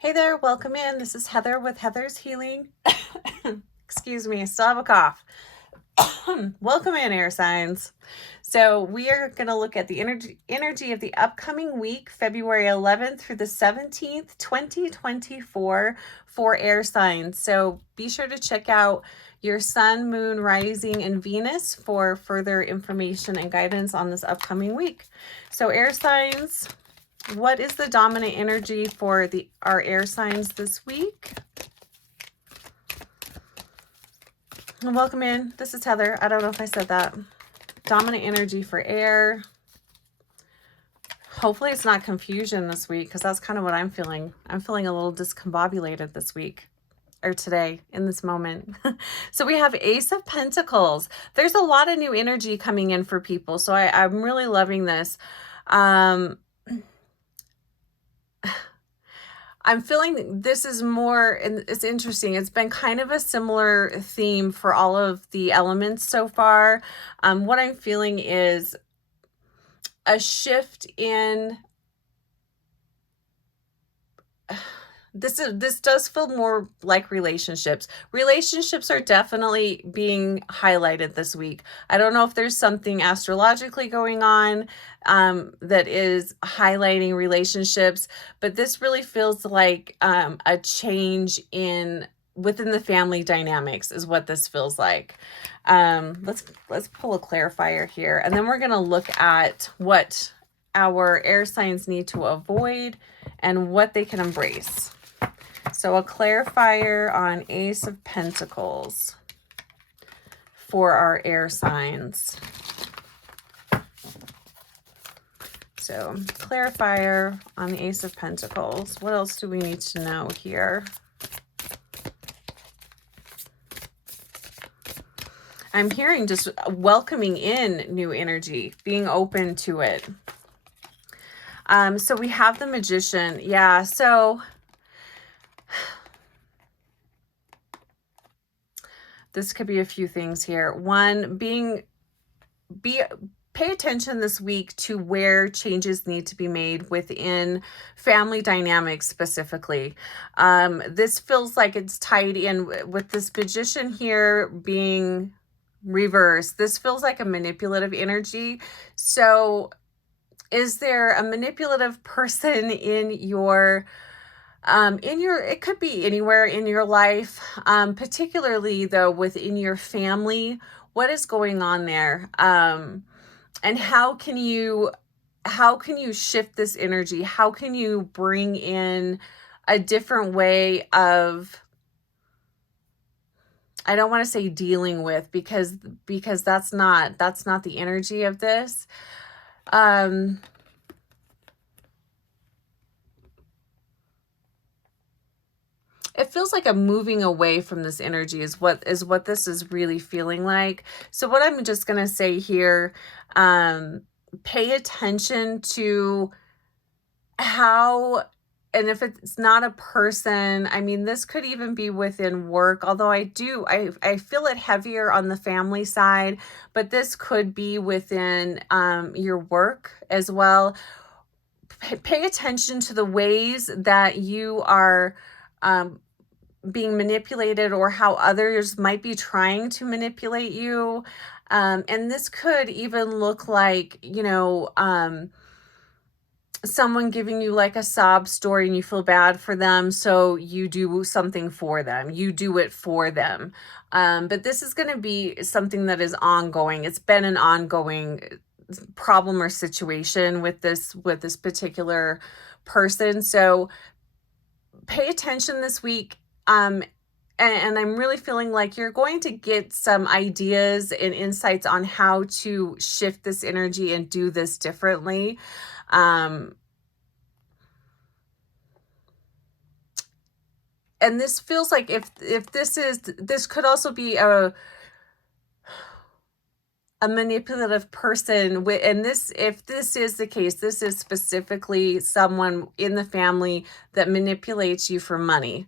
Hey there, welcome in. This is Heather with Heather's Healing. Excuse me, I still have a cough. Welcome in, air signs. So we are going to look at the energy of the upcoming week, February 11th through the 17th, 2024 for air signs. So be sure to check out your sun, moon, rising, and Venus for further information and guidance on this upcoming week. So air signs, what is the dominant energy for our air signs this week? Welcome in. This is Heather. I don't know if I said that. Dominant energy for air. Hopefully it's not confusion this week, because that's kind of what I'm feeling. I'm feeling a little discombobulated this week, or today, in this moment. So we have Ace of Pentacles. There's a lot of new energy coming in for people, so I'm really loving this. I'm feeling this is more, and it's interesting. It's been kind of a similar theme for all of the elements so far. What I'm feeling is a shift in, this does feel more like relationships. Relationships are definitely being highlighted this week. I don't know if there's something astrologically going on that is highlighting relationships, but this really feels like a change within the family dynamics is what this feels like. Let's pull a clarifier here, and then we're going to look at what our air signs need to avoid and what they can embrace. So a clarifier on Ace of Pentacles for our air signs. So clarifier on the Ace of Pentacles. What else do we need to know here? I'm hearing just welcoming in new energy, being open to it. So we have the Magician. Yeah, so this could be a few things here. One, pay attention this week to where changes need to be made within family dynamics specifically. This feels like it's tied in with this Magician here being reversed. This feels like a manipulative energy. So is there a manipulative person in your it could be anywhere in your life, particularly though within your family? What is going on there? And how can you shift this energy? How can you bring in a different way of, I don't want to say dealing with, because that's not the energy of this. It feels like I'm moving away from this energy is what this is really feeling like. So what I'm just going to say here, pay attention to how, and if it's not a person, I mean, this could even be within work, although I feel it heavier on the family side, but this could be within your work as well. Pay attention to the ways that you are being manipulated, or how others might be trying to manipulate you. And this could even look like, someone giving you like a sob story and you feel bad for them, so you do something for them. You do it for them. But this is going to be something that is ongoing. It's been an ongoing problem or situation with this particular person. So pay attention this week. And I'm really feeling like you're going to get some ideas and insights on how to shift this energy and do this differently. And this feels like if this could also be a manipulative person, and if this is the case, this is specifically someone in the family that manipulates you for money.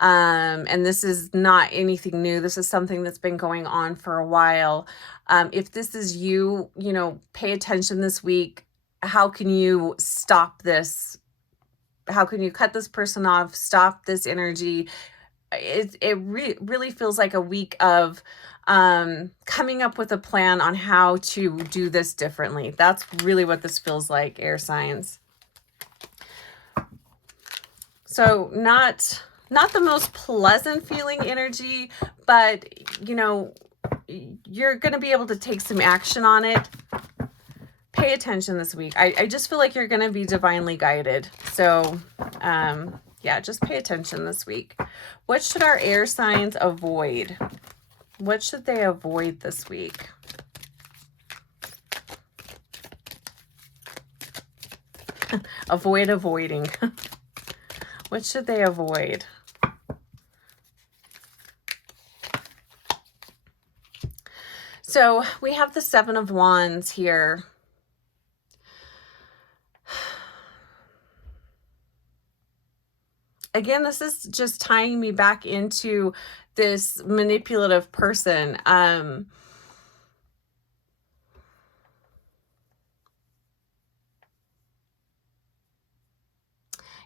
And this is not anything new. This is something that's been going on for a while. If this is you, pay attention this week. How can you stop this you cut this person off, stop this energy? It really feels like a week of coming up with a plan on how to do this differently. That's really what this feels like, air signs. So not the most pleasant feeling energy, but you know, you're going to be able to take some action on it. Pay attention this week. I just feel like you're going to be divinely guided. So, yeah, just pay attention this week. What should our air signs avoid? What should they avoid this week? Avoid avoiding. What should they avoid? So we have the Seven of Wands here. Again, this is just tying me back into this manipulative person.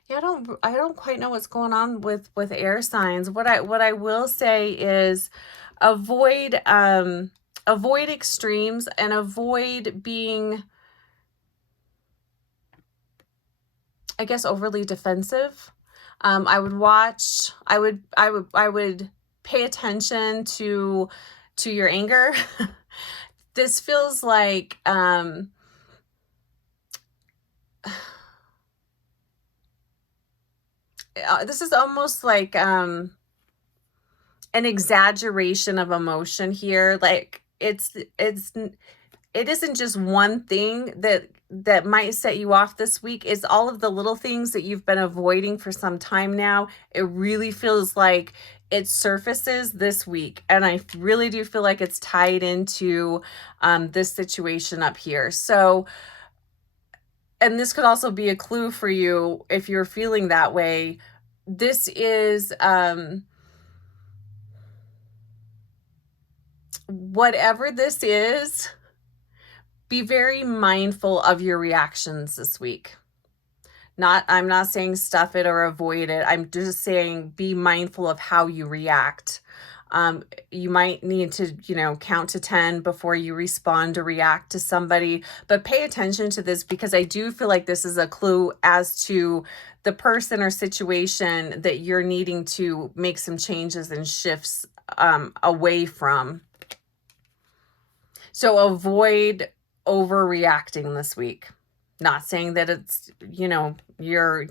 Yeah, I don't quite know what's going on with air signs. What I will say is avoid extremes and avoid being, I guess, overly defensive. I would pay attention to your anger. This feels like this is almost like an exaggeration of emotion here. Like it isn't just one thing that might set you off this week. It's all of the little things that you've been avoiding for some time now. It really feels like it surfaces this week, and I really do feel like it's tied into this situation up here. So, and this could also be a clue for you if you're feeling that way. This is whatever this is, be very mindful of your reactions this week. I'm not saying stuff it or avoid it. I'm just saying be mindful of how you react. You might need to, count to 10 before you respond or react to somebody, but pay attention to this because I do feel like this is a clue as to the person or situation that you're needing to make some changes and shifts away from. So avoid overreacting this week. Not saying that it's, your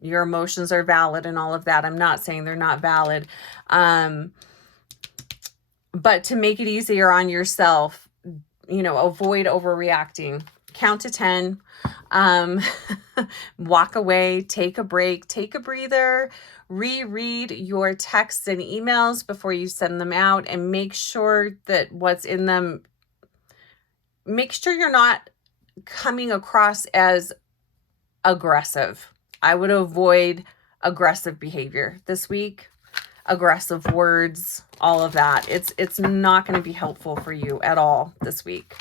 emotions are valid and all of that. I'm not saying they're not valid. But to make it easier on yourself, avoid overreacting. Count to 10. Walk away, take a break, take a breather, reread your texts and emails before you send them out, and make sure that what's in them, make sure you're not coming across as aggressive. I would avoid aggressive behavior this week, aggressive words, all of that. It's not going to be helpful for you at all this week.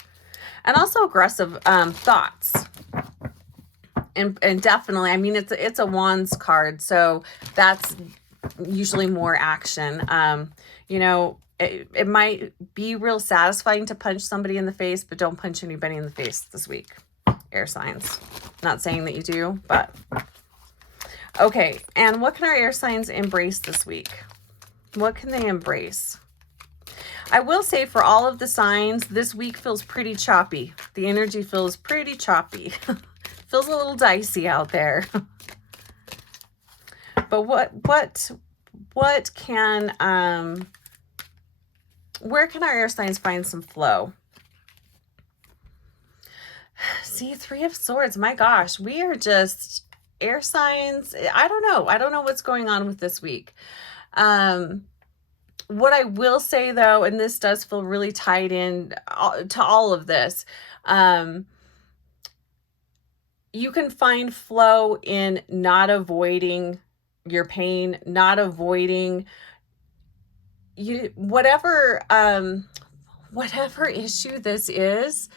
And also aggressive thoughts. And definitely, I mean, it's a Wands card, so that's usually more action. It might be real satisfying to punch somebody in the face, but don't punch anybody in the face this week, air signs. Not saying that you do, but okay. And what can our air signs embrace this week? What can they embrace? I will say for all of the signs, this week feels pretty choppy. The energy feels pretty choppy. Feels a little dicey out there. But what can where can our air signs find some flow? See, Three of Swords. My gosh, we are just air signs. I don't know what's going on with this week. What I will say though, and this does feel really tied in to all of this, you can find flow in not avoiding your pain, not avoiding whatever issue this is.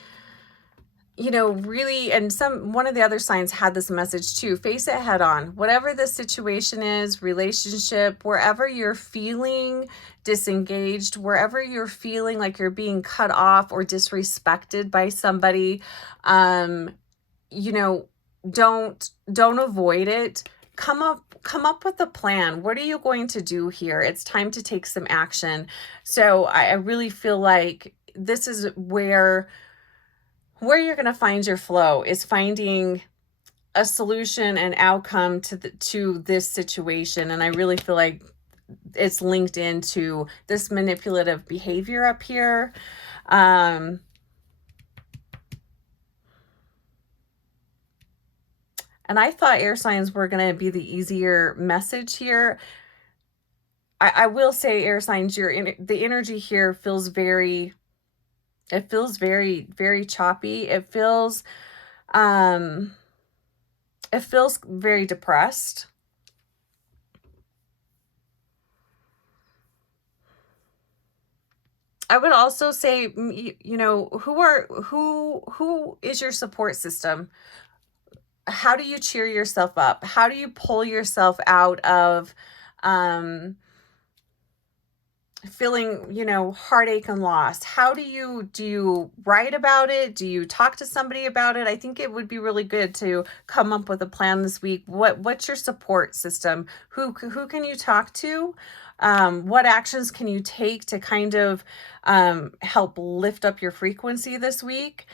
you know, really, and one of the other signs had this message too: face it head on. Whatever the situation is, relationship, wherever you're feeling disengaged, wherever you're feeling like you're being cut off or disrespected by somebody, you know, don't avoid it. Come up with a plan. What are you going to do here? It's time to take some action. So I really feel like this is where you're going to find your flow, is finding a solution and outcome to this situation. And I really feel like it's linked into this manipulative behavior up here. And I thought air signs were going to be the easier message here. I will say, air signs, the energy here feels very very choppy. It feels very depressed. I would also say, you know, who is your support system? How do you cheer yourself up? How do you pull yourself out of feeling, you know, heartache and loss? How do you write about it? Do you talk to somebody about it? I think it would be really good to come up with a plan this week. What's your support system? Who can you talk to? What actions can you take to kind of help lift up your frequency this week?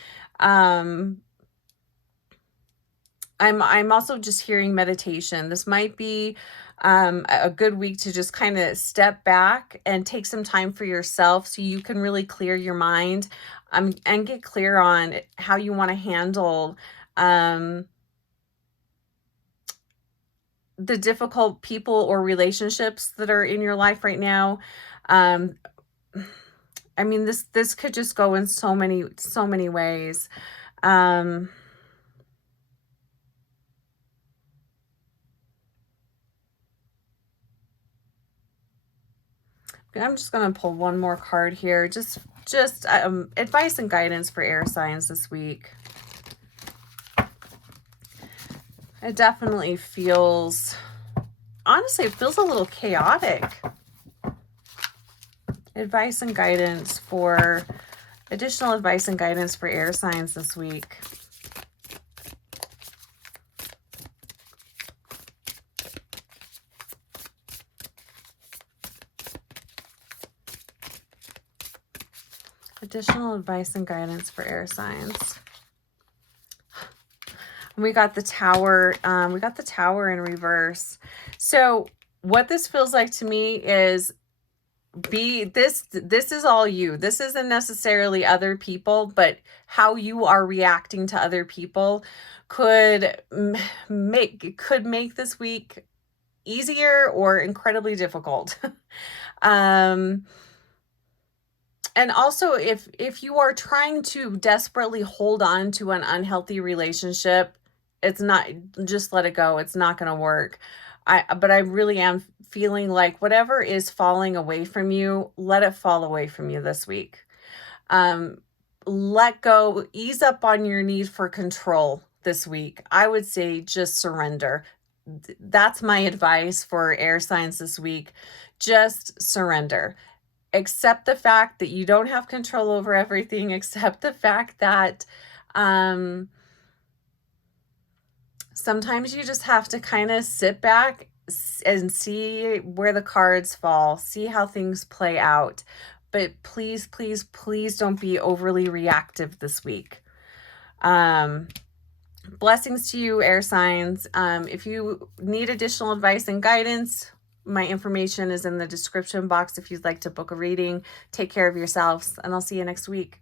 I'm also just hearing meditation. This might be a good week to just kind of step back and take some time for yourself so you can really clear your mind and get clear on how you want to handle the difficult people or relationships that are in your life right now. I mean, this could just go in so many ways. I'm just going to pull one more card here. Just advice and guidance for air signs this week. It definitely feels, honestly, it feels a little chaotic. Additional advice and guidance for air signs this week. Additional advice and guidance for air signs. We got the Tower. We got the Tower in reverse. So what this feels like to me is this is all you. This isn't necessarily other people, but how you are reacting to other people could make this week easier or incredibly difficult. And also, if you are trying to desperately hold on to an unhealthy relationship, it's not, just let it go. It's not going to work. But I really am feeling like whatever is falling away from you, let it fall away from you this week. Let go, ease up on your need for control this week. I would say just surrender. That's my advice for air signs this week. Just surrender. Accept the fact that you don't have control over everything. Accept the fact that sometimes you just have to kind of sit back and see where the cards fall, see how things play out. But please, please, please don't be overly reactive this week. Blessings to you, air signs. If you need additional advice and guidance, my information is in the description box if you'd like to book a reading. Take care of yourselves, and I'll see you next week.